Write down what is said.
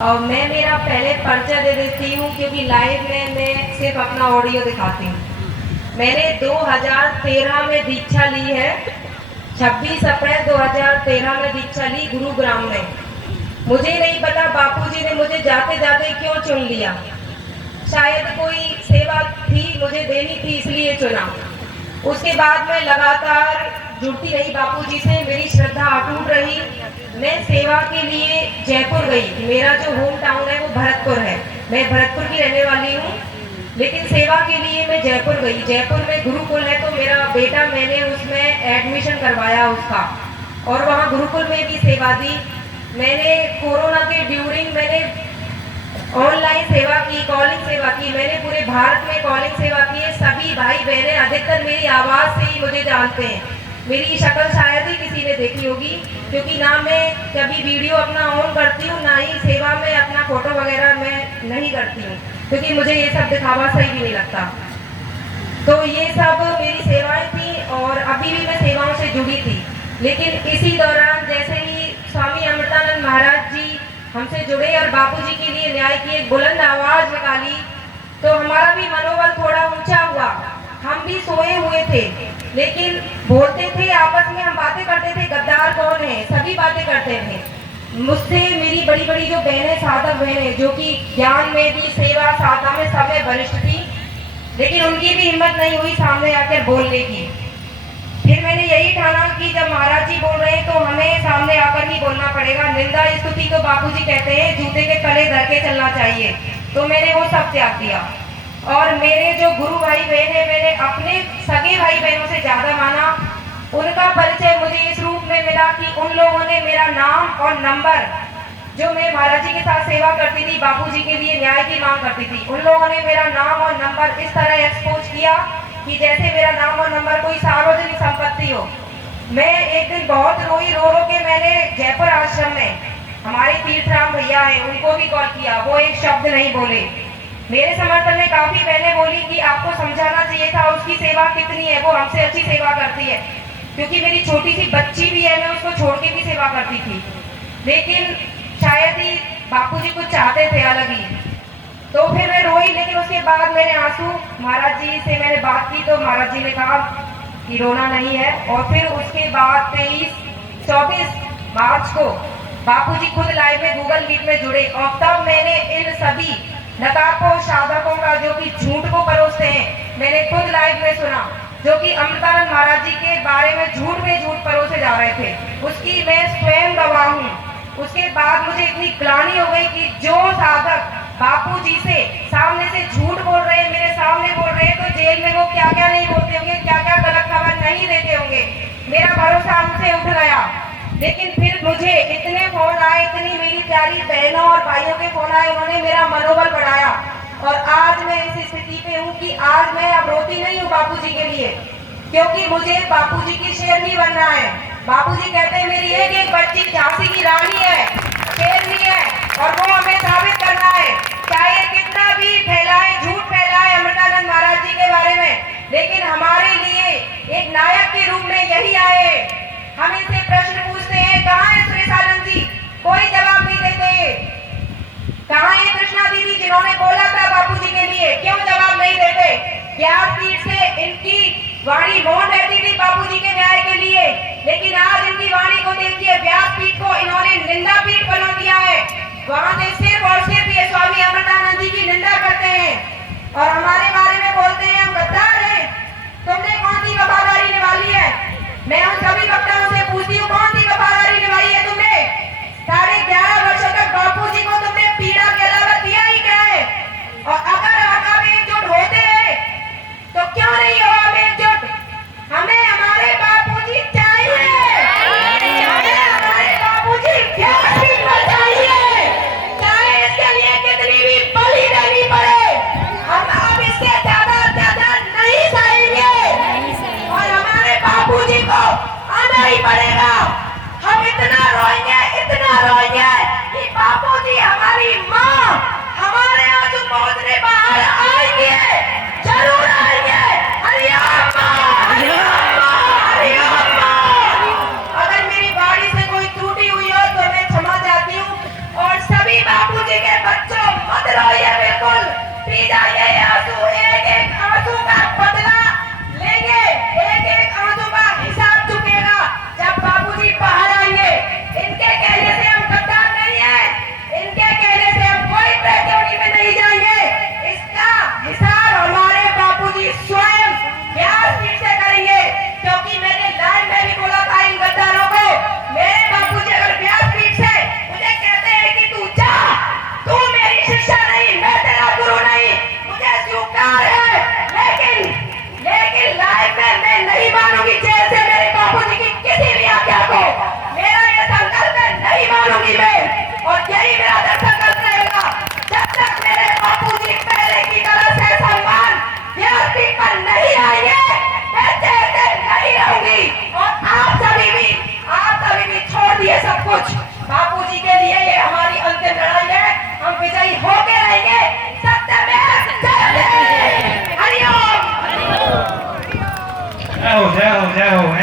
और मैं मेरा पहले परिचय दे देती हूँ क्योंकि लाइव में मैं सिर्फ अपना ऑडियो दिखाती हूँ। मैंने 2013 में दीक्षा ली है। 26 अप्रैल 2013 में दीक्षा ली गुरुग्राम में। मुझे नहीं पता बापूजी ने मुझे जाते जाते क्यों चुन लिया। शायद कोई सेवा थी मुझे देनी थी इसलिए चुना। उसके बाद मैं लगातार जुड़ती रही बापूजी से, मेरी श्रद्धा अटूट रही। मैं सेवा के लिए जयपुर गई। मेरा जो होम टाउन है वो भरतपुर है, मैं भरतपुर की रहने वाली हूँ, लेकिन सेवा के लिए मैं जयपुर गई। जयपुर में गुरुकुल है तो मेरा बेटा, मैंने उसमें एडमिशन करवाया उसका, और वहाँ गुरुकुल में भी सेवा दी। मैंने कोरोना के ड्यूरिंग मैंने ऑनलाइन सेवा की, कॉलिंग सेवा की। मैंने पूरे भारत में कॉलिंग सेवा की है। सभी भाई बहनें अधिकतर मेरी आवाज़ से ही मुझे जानते हैं। मेरी शक्ल शायद ही किसी ने देखी होगी, क्योंकि ना मैं कभी वीडियो अपना ऑन करती हूँ, ना ही सेवा में अपना फोटो वगैरह मैं नहीं करती हूँ, क्योंकि मुझे ये सब दिखावा सही भी नहीं लगता। तो ये सब मेरी सेवाएं थी और अभी भी मैं सेवाओं से जुड़ी थी। लेकिन इसी दौरान जैसे ही स्वामी अमृतानंद महाराज जी हमसे जुड़े और बापूजी के लिए न्याय की एक बुलंद आवाज निकाली, तो हमारा भी मनोबल थोड़ा ऊंचा हुआ। हम भी सोए हुए थे, लेकिन बोलते थे आपस में, हम बातें करते थे गद्दार कौन है, सभी बातें करते थे। मुझसे मेरी बड़ी बड़ी जो बहनें, साधक बहनें, जो कि ज्ञान में भी, सेवा साधना में सब में वरिष्ठ थी, लेकिन उनकी भी हिम्मत नहीं हुई सामने आकर बोलने की। फिर मैंने यही ठाना कि जब महाराज जी बोल रहे हैं तो हमें सामने आकर ही बोलना पड़ेगा। निंदा स्तुति तो बापूजी कहते हैं जूते के तले धर के चलना चाहिए, तो मैंने वो सब त्याग दिया। और मेरे जो गुरु भाई बहन है, मैंने अपने सगे भाई बहनों से ज्यादा माना। उनका परिचय मुझे इस रूप में मिला कि उन लोगों ने मेरा नाम और नंबर, जो मैं महाराज जी के साथ सेवा करती थी, बापूजी के लिए न्याय की मांग करती थी, उन लोगों ने मेरा नाम और नंबर इस तरह एक्सपोज किया कि जैसे मेरा नाम और नंबर कोई सार्वजनिक संपत्ति हो। मैं एक दिन बहुत रोई, रो के मैंने जयपुर आश्रम में हमारे तीर्थराम भैया हैं, उनको भी कॉल किया। वो एक शब्द नहीं बोले। मेरे समर्थन में काफी बहनें बोली कि आपको समझाना चाहिए था, उसकी सेवा कितनी है, वो हमसे अच्छी सेवा करती है। क्योंकि मेरी छोटी सी बच्ची भी है, मैं उसको छोड़ के भी सेवा करती थी, लेकिन शायद ही बापूजी कुछ चाहते थे अलग ही। तो फिर मैं रोई, लेकिन उसके बाद मेरे आंसू, महाराज जी से मैंने बात की तो महाराज जी ने कहा कि रोना नहीं है। और फिर उसके बाद 24 मार्च को बापूजी खुद लाइव में गूगल मीट में जुड़े, और तब मैंने इन सभी नकाबपोश साधकों का, जो कि झूठ को परोसते हैं, मैंने खुद लाइव में सुना, जो कि अमृतानंद महाराज जी के बारे में झूठ परोसे जा रहे थे। उसकी मैं स्वयं गवाह हूँ। उसके बाद मुझे इतनी ग्लानि हो गई कि जो साधक बापूजी से सामने से झूठ बोल रहे हैं, मेरे सामने बोल रहे हैं, तो जेल में वो क्या क्या नहीं बोलते होंगे, क्या क्या गलत खबर नहीं देते होंगे। मेरा भरोसा उनसे उठ गया। लेकिन फिर मुझे इतने फोन आए, इतनी मेरी प्यारी बहनों और भाइयों के फोन आए, उन्होंने मेरा मनोबल बढ़ाया। और आज मैं इस स्थिति पे हूँ कि आज मैं अब रोती नहीं हूँ बापूजी के लिए, क्योंकि मुझे बापूजी की शेरनी बनना है। बापूजी कहते हैं मेरी एक एक बच्ची झांसी की रानी है, शेरनी है, और वो हमें साबित करना है। चाहे कितना भी फैलाए, झूठ फैलाए अमृतानंद महाराज जी के बारे में, लेकिन हमारे लिए एक नायक के रूप में यही आए। हम इनसे प्रश्न पूछते हैं, कहाँ है सुरेश आनंद जी? कोई जवाब नहीं देते। कहाँ है कृष्णा दीदी जिन्होंने बोला था बापूजी के लिए, क्यों जवाब नहीं देते? व्यासपीठ से इनकी वाणी मौन रहती थी बापूजी के न्याय के लिए, लेकिन आज इनकी वाणी को देखिए, व्यासपीठ को इन्होंने निंदा पीठ बना दिया है। वहां से सिर्फ और सिर्फ ये स्वामी अमृतानंद जी की निंदा करते हैं और हमारे बारे में बोलते हैं हम गद्दार हैं। तुमने कौन सी वफादारी निभाई है? मैं उन सभी वक्ताओं से पूछती हूँ, कौन सी वफादारी निभाई है तुमने? 11.5 वर्षों तक बापूजी को तुमने पीड़ा के अलावा दिया ही क्या है? और अगर आप एकजुट होते हैं तो क्यों नहीं हो आप एकजुट? हमें हमारे बापूजी चाहिए, हमें हमारे बापूजी व्यासपीठ पर चाहिए, चाहे इसके लिए कितनी भी बलि देनी पड़े। हम अब इससे ज्यादा नहीं सहेंगे और हमारे बापूजी को आना ही पड़ेगा। जय हो जय हो जय हो।